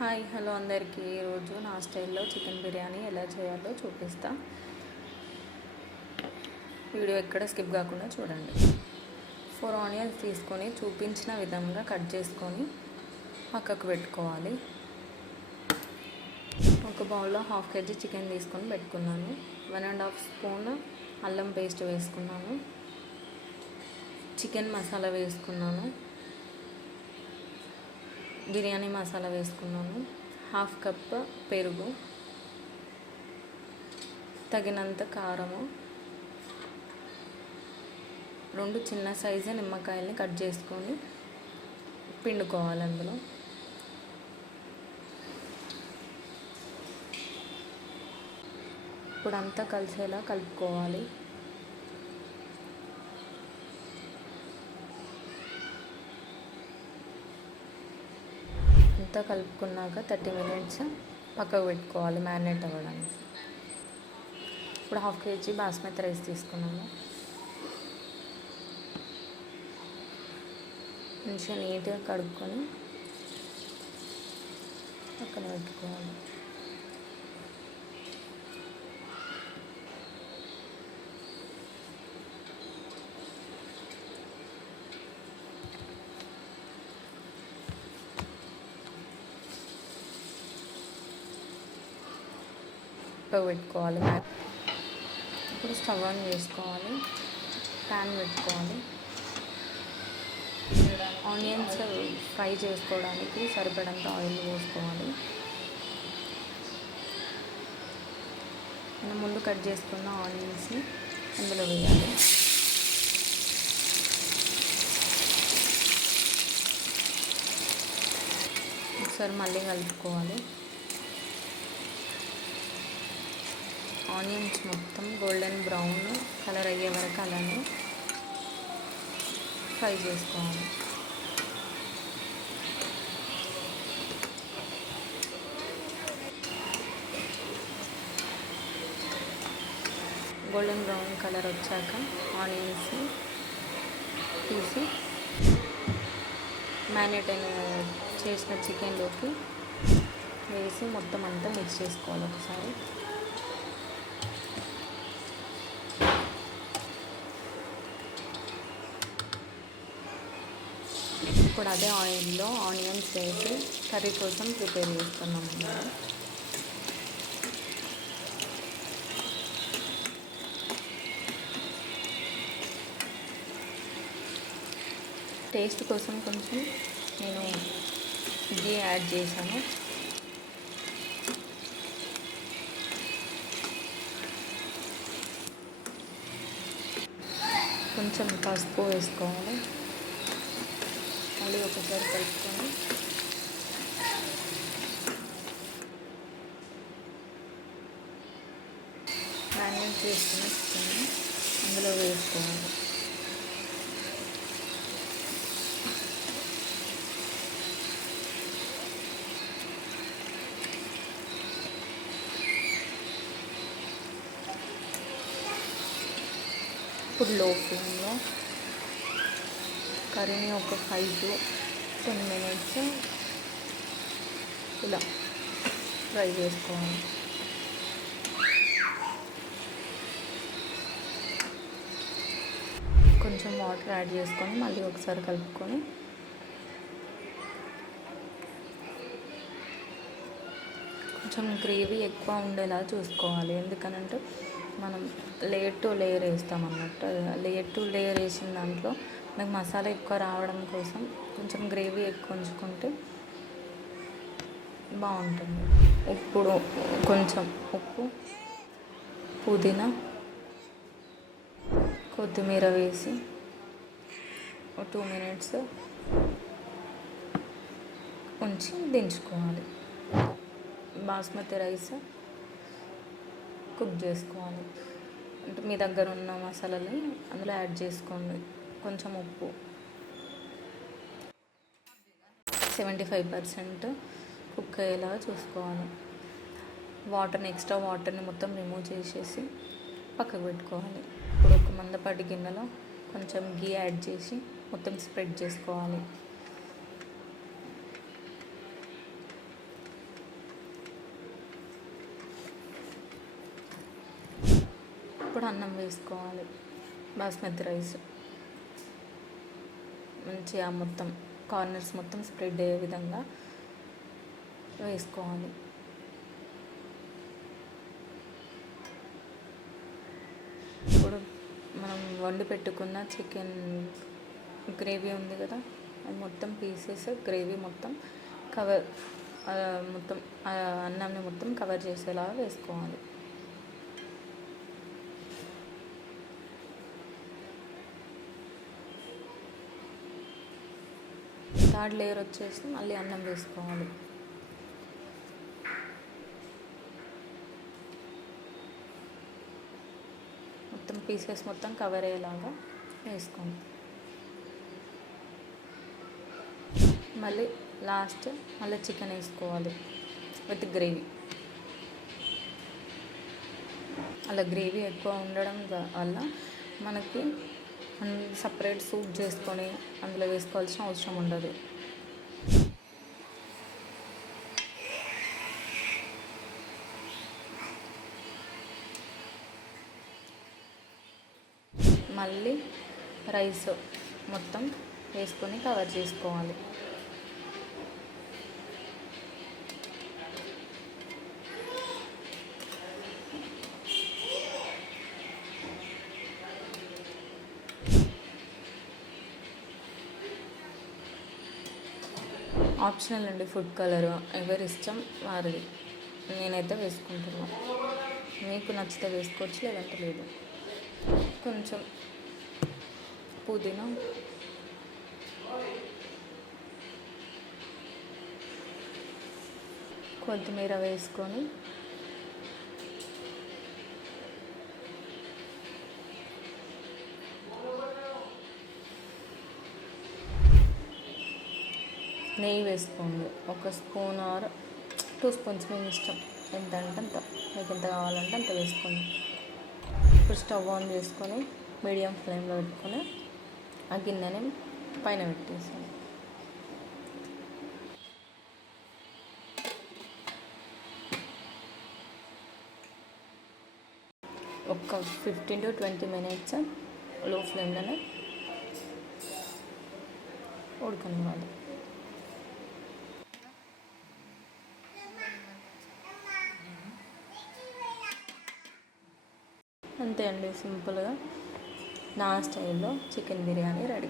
Hi hello అందరికీ. ఈరోజు నా స్టైల్లో చికెన్ బిర్యానీ ఎలా చేయాలో చూపిస్తా. వీడియో ఎక్కడ స్కిప్ కాకుండా చూడండి. 4 ఆనియన్స్ తీసుకొని చూపించిన విధంగా కట్ చేసుకొని పక్కకు పెట్టుకోవాలి. ఒక బౌల్లో 1/2 kg చికెన్ తీసుకొని పెట్టుకున్నాను. 1.5 స్పూన్ అల్లం పేస్ట్ వేసుకున్నాను. చికెన్ మసాలా వేసుకున్నాను. బిర్యానీ మసాలా వేసుకున్నాను. 1/2 కప్ పెరుగు, తగినంత కారము, 2 చిన్న సైజు నిమ్మకాయల్ని కట్ చేసుకొని పిండుకోవాలి. అందులో ఇప్పుడు అంతా కలిసేలా కలుపుకోవాలి. అంతా కలుపుకున్నాక 30 minutes పక్కకు పెట్టుకోవాలి మ్యారినేట్ అవ్వడానికి. ఇప్పుడు 1/2 kg బాస్మతి రైస్ తీసుకున్నాము. మంచిగా నీట్గా కడుక్కొని పక్కన పెట్టుకోవాలి. పెట్టుకోవాలి. ఇప్పుడు స్టవ్ ఆన్ చేసుకోవాలి. ప్యాన్ పెట్టుకోవాలి. ఆనియన్స్ ఫ్రై చేసుకోవడానికి సరిపడంత ఆయిల్ పోసుకోవాలి. మనం ముందు కట్ చేసుకున్న ఆనియన్స్ని అందులో వేయాలి. ఒకసారి మళ్ళీ కలుపుకోవాలి. ఆనియన్స్ మొత్తం గోల్డెన్ బ్రౌన్ కలర్ అయ్యే వరకు అలానే ఫ్రై చేసుకోవాలి. గోల్డెన్ బ్రౌన్ కలర్ వచ్చాక ఆనియన్స్ తీసి మ్యారినేట్ చేసిన చికెన్లోకి వేసి మొత్తం అంతా మిక్స్ చేసుకోవాలి ఒకసారి. ఇప్పుడు అదే ఆయిల్లో ఆనియన్స్ వేసి కర్రీ కోసం ప్రిపేర్ చేస్తున్నాం. టేస్ట్ కోసం కొంచెం నేను గీ యాడ్ చేశాను. కొంచెం పసుపు వేసుకోవాలి. మళ్ళీ ఒకసారి కలుపుకొని మ్యారినేట్ చేసుకున్న చికెన్ అందులో వేసుకోవాలి. ఇప్పుడు లో ఫ్లేమ్లో కర్రీని ఒక 5 to 10 minutes ఇలా ఫ్రై చేసుకోవాలి. కొంచెం వాటర్ యాడ్ చేసుకొని మళ్ళీ ఒకసారి కలుపుకొని కొంచెం గ్రేవీ ఎక్కువ ఉండేలా చూసుకోవాలి. ఎందుకనంటే మనం లేయర్ టు లేయర్ వేస్తాం అన్నట్టు. లేయర్ టు లేయర్ వేసిన దాంట్లో మనకు మసాలా ఎక్కువ రావడం కోసం కొంచెం గ్రేవీ ఎక్కువ ఉంచుకుంటే బాగుంటుంది. ఇప్పుడు కొంచెం ఉప్పు, పుదీనా, కొత్తిమీర వేసి 2 minutes ఉంచి దించుకోవాలి. బాస్మతి రైస్ కుక్ చేసుకోవాలి. అంటే మీ దగ్గర ఉన్న మసాలాని అందులో యాడ్ చేసుకోండి. కొంచెం ఉప్పు, 75% కుక్ అయ్యేలా చూసుకోవాలి. ఎక్స్ట్రా వాటర్ని మొత్తం రిమూవ్ చేసేసి పక్కకు పెట్టుకోవాలి. ఇప్పుడు ఒక మందపాటి గిన్నెలో కొంచెం గీ యాడ్ చేసి మొత్తం స్ప్రెడ్ చేసుకోవాలి. ఇప్పుడు అన్నం వేసుకోవాలి, బాస్మతి రైస్ మంచిగా మొత్తం కార్నర్స్ మొత్తం స్ప్రెడ్ అయ్యే విధంగా వేసుకోవాలి. ఇప్పుడు మనం వండి పెట్టుకున్న చికెన్ గ్రేవీ ఉంది కదా, అది మొత్తం పీసెస్ గ్రేవీ మొత్తం కవర్ మొత్తం అన్నాన్ని మొత్తం కవర్ చేసేలాగా వేసుకోవాలి. థర్డ్ లేయర్ వచ్చేసి మళ్ళీ అన్నం వేసుకోవాలి. మొత్తం పీసెస్ మొత్తం కవర్ అయ్యేలాగా వేసుకోండి. మళ్ళీ లాస్ట్ మళ్ళీ చికెన్ వేసుకోవాలి విత్ గ్రేవీ. అలా గ్రేవీ ఎక్కువ ఉండడం వల్ల మనకి సపరేట్ సూప్ చేసుకొని అందులో వేసుకోవాల్సిన అవసరం ఉండదు. మళ్ళీ రైస్ మొత్తం వేసుకొని కవర్ చేసుకోవాలి. ఆప్షనల్ అండి ఫుడ్ కలర్, ఎవరి ఇష్టం వారిది. నేనైతే వేసుకుంటున్నాను, మీకు నచ్చితే వేసుకోవచ్చు, లేదంటే లేదు. కొంచెం పుదీనా, కొత్తిమీర వేసుకొని నెయ్యి వేసుకోండి. 1 స్పూన్ ఆర్ 2 స్పూన్స్ మీ ఇష్టం, ఎంత అంటే అంత, మీకు ఎంత కావాలంటే అంత వేసుకోండి. ఇప్పుడు స్టవ్ ఆన్ చేసుకొని మీడియం ఫ్లేమ్లో పెట్టుకొని ఆ గిన్నెని పైన పెట్టేసాను. ఒక 15 to 20 minutes లో ఫ్లేమ్లోనే ఉడకనివ్వాలి. అంతే అండి, సింపుల్గా నా స్టైల్లో చికెన్ బిర్యానీ రెడీ.